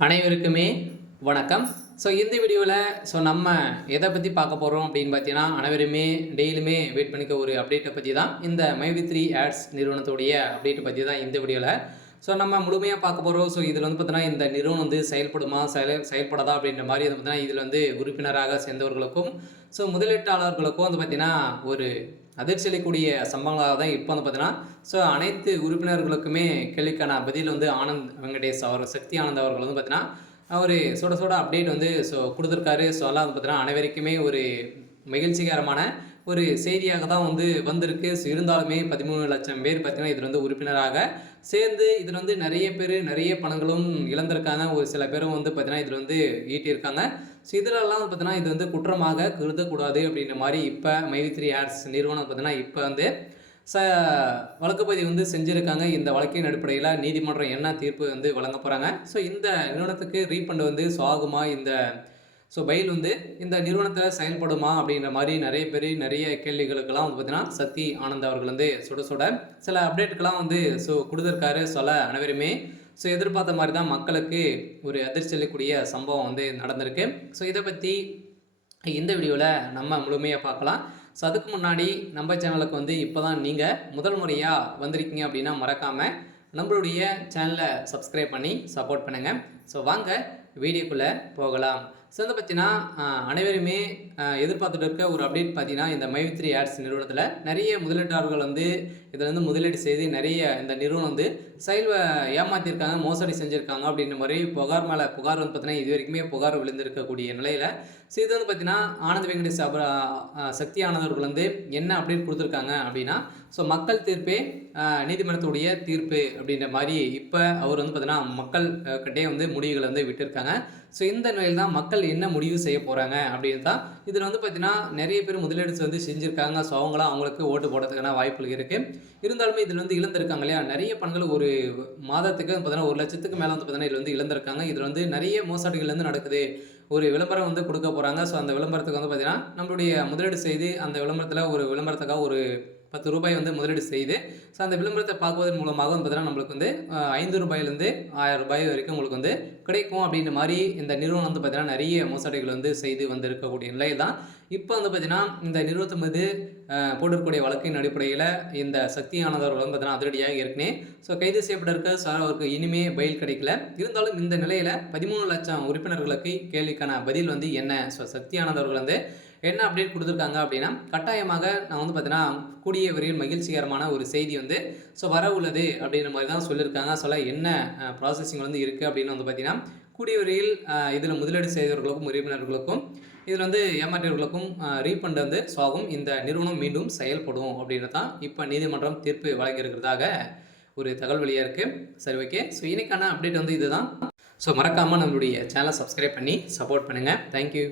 அனைவருக்குமே வணக்கம். இந்த வீடியோவில் நம்ம எதை பற்றி பார்க்க போகிறோம் அப்படின்னு பார்த்தீங்கன்னா, அனைவருமே டெய்லியுமே வெயிட் பண்ணிக்க ஒரு அப்டேட்டை பற்றி தான், இந்த மைவி3 ஆட்ஸ் நிறுவனத்துடைய அப்டேட்டை பற்றி தான் இந்த வீடியோவில் நம்ம முழுமையாக பார்க்க போகிறோம். இதில் வந்து பார்த்தீங்கன்னா, இந்த நிறுவனம் வந்து செயல்படுமா செயல்படாதா அப்படின்ற மாதிரி வந்து பார்த்தீங்கன்னா, இதில் வந்து உறுப்பினராக சேர்ந்தவர்களுக்கும் முதலீட்டாளர்களுக்கும் வந்து பார்த்தீங்கன்னா ஒரு அதிர்ச்சி அளிக்கக்கூடிய சம்பவங்களாக தான் இப்போ வந்து பார்த்தீங்கன்னா அனைத்து உறுப்பினர்களுக்குமே கேள்விக்கான பதில் வந்து ஆனந்த் வெங்கடேஷ் அவர் சக்தி ஆனந்த் அவர்கள் வந்து பார்த்தீங்கன்னா அவர் சுட அப்டேட் வந்து கொடுத்துருக்காரு. எல்லாம் வந்து பார்த்தீங்கன்னா அனைவருக்குமே ஒரு மகிழ்ச்சிகரமான ஒரு செய்தியாக தான் வந்து வந்திருக்கு. இருந்தாலுமே 13 லட்சம் பேர் பார்த்தீங்கன்னா இதில் வந்து உறுப்பினராக சேர்ந்து இதில் வந்து நிறைய பேர் நிறைய பணங்களும் இழந்திருக்காங்க. ஒரு சில பேரும் வந்து பார்த்தீங்கன்னா இதில் வந்து ஈட்டியிருக்காங்க. இதிலெல்லாம் பார்த்தீங்கன்னா இது வந்து குற்றமாக கருதக்கூடாது அப்படின்ற மாதிரி இப்போ மைவி3 ஆட்ஸ் நிறுவனம் பார்த்தீங்கன்னா இப்போ வந்து வழக்குப்பதிவு வந்து செஞ்சுருக்காங்க. இந்த வழக்கின் அடிப்படையில் நீதிமன்றம் என்ன தீர்ப்பு வந்து வழங்க போகிறாங்க. இந்த நிறுவனத்துக்கு ரீஃபண்ட் வந்து ஆகுமா, இந்த பெயில் வந்து இந்த நிறுவனத்தில் செயல்படுமா அப்படின்ற மாதிரி நிறைய பேர் நிறைய கேள்விகளுக்கெல்லாம் வந்து பார்த்தீங்கன்னா சக்தி ஆனந்த் அவர்கள் வந்து சுட சில அப்டேட்டுக்கெல்லாம் வந்து கொடுத்துருக்காரு. அனைவருமே எதிர்பார்த்த மாதிரி தான் மக்களுக்கு ஒரு அதிர்ச்சி அளிக்கக்கூடிய சம்பவம் வந்து நடந்திருக்கு. இதை பற்றி இந்த வீடியோவில் நம்ம முழுமையாக பார்க்கலாம். அதுக்கு முன்னாடி நம்ம சேனலுக்கு வந்து இப்போ தான் நீங்கள் முதல் முறையாக வந்திருக்கீங்க அப்படின்னா மறக்காமல் நம்மளுடைய சேனலை சப்ஸ்கிரைப் பண்ணி சப்போர்ட் பண்ணுங்கள். வாங்க வீடியோக்குள்ளே போகலாம். வந்து பார்த்தீங்கன்னா அனைவருமே எதிர்பார்த்துட்டு இருக்க ஒரு அப்டேட் பார்த்தீங்கன்னா, இந்த மைவி3 ஆட்ஸ் நிறுவனத்தில் நிறைய முதலீட்டாளர்கள் வந்து இதில் வந்து முதலீடு செய்து நிறைய இந்த நிறுவனம் வந்து ஏமாற்றிருக்காங்க, மோசடி செஞ்சுருக்காங்க அப்படின்ற மாதிரி புகார் மேலே புகார் வந்து பார்த்தீங்கன்னா இது வரைக்குமே புகார் விழுந்திருக்கக்கூடிய நிலையில் இது வந்து பார்த்தீங்கன்னா ஆனந்த் வெங்கடேஷ் சக்தி ஆனந்தவர்கள் வந்து என்ன அப்டேட் கொடுத்துருக்காங்க அப்படின்னா, மக்கள் தீர்ப்பே நீதிமன்றத்துடைய தீர்ப்பு அப்படின்ற மாதிரி இப்போ அவர் வந்து பார்த்தீங்கன்னா மக்கள் கிட்டே வந்து முடிவுகளை வந்து விட்டுருக்காங்க. இந்த நிலையில் தான் மக்கள் என்ன முடிவு செய்ய போகிறாங்க அப்படின்னு தான் இதில் வந்து பார்த்தீங்கன்னா நிறைய பேர் முதலீடு வந்து செஞ்சுருக்காங்க. அவங்களுக்கு ஓட்டு போடுறதுக்கான வாய்ப்புகள் இருக்குது. இருந்தாலுமே இதில் வந்து இழந்திருக்காங்க இல்லையா, நிறைய பணங்கள் ஒரு மாதத்துக்கு பார்த்தீங்கன்னா 1 லட்சத்துக்கு மேலே வந்து பார்த்தீங்கன்னா இதில் வந்து இழந்திருக்காங்க. இதில் வந்து நிறைய மோசடிகள் வந்து நடக்குது. ஒரு விளம்பரம் வந்து கொடுக்க போகிறாங்க. அந்த விளம்பரத்துக்கு வந்து பார்த்தீங்கன்னா நம்மளுடைய முதலீடு செய்து அந்த விளம்பரத்தில் ஒரு விளம்பரத்துக்காக ஒரு 10 ரூபாய் வந்து முதலீடு செய்து அந்த விளம்பரத்தை பார்க்குவதன் மூலமாக வந்து பார்த்தீங்கன்னா நம்மளுக்கு வந்து 5 ரூபாயிலேருந்து 1000 ரூபாய் வரைக்கும் உங்களுக்கு வந்து கிடைக்கும் அப்படின்ற மாதிரி இந்த நிறுவனம் வந்து பார்த்தீங்கன்னா நிறைய மோசடிகள் வந்து செய்து வந்து இருக்கக்கூடிய நிலையில் தான் இப்போ வந்து பார்த்தீங்கன்னா இந்த நிறுவனத்து மீது போட்டிருக்கக்கூடிய வழக்கின் அடிப்படையில் இந்த சக்தி ஆனந்தவர்கள் வந்து பார்த்தீங்கன்னா அதிரடியாக ஏற்கனவே கைது செய்யப்பட்டிருக்க அவருக்கு இனிமே பெயில் கிடைக்கல. இருந்தாலும் இந்த நிலையில் 13 லட்சம் உறுப்பினர்களுக்கு கேள்விக்கான பதில் வந்து என்ன, சக்தி ஆனந்தவர்கள் வந்து என்ன அப்டேட் கொடுத்துருக்காங்க அப்படின்னா, கட்டாயமாக நான் வந்து பார்த்தீங்கன்னா கூடிய விரைவில் மகிழ்ச்சிகரமான ஒரு செய்தி வந்து வர உள்ளது அப்படின்ற மாதிரி தான் சொல்லியிருக்காங்க. என்ன ப்ராசஸிங் வந்து இருக்குது அப்படின்னு வந்து பார்த்தீங்கன்னா, கூடிய விரைவில் இதில் முதலீடு செய்தவர்களுக்கும் உறுப்பினர்களுக்கும் இதில் வந்து ஏமாற்றியவர்களுக்கும் ரீஃபண்ட் வந்து ஆகும். இந்த நிறுவனம் மீண்டும் செயல்படும் அப்படின்றது தான் இப்போ நீதிமன்றம் தீர்ப்பு வழங்கியிருக்கிறதாக ஒரு தகவல் வெளியாக இருக்குது. சரி, ஓகே. இன்னைக்கான அப்டேட் வந்து இதுதான். மறக்காமல் நம்மளுடைய சேனலை சப்ஸ்கிரைப் பண்ணி சப்போர்ட் பண்ணுங்கள். தேங்க்யூ.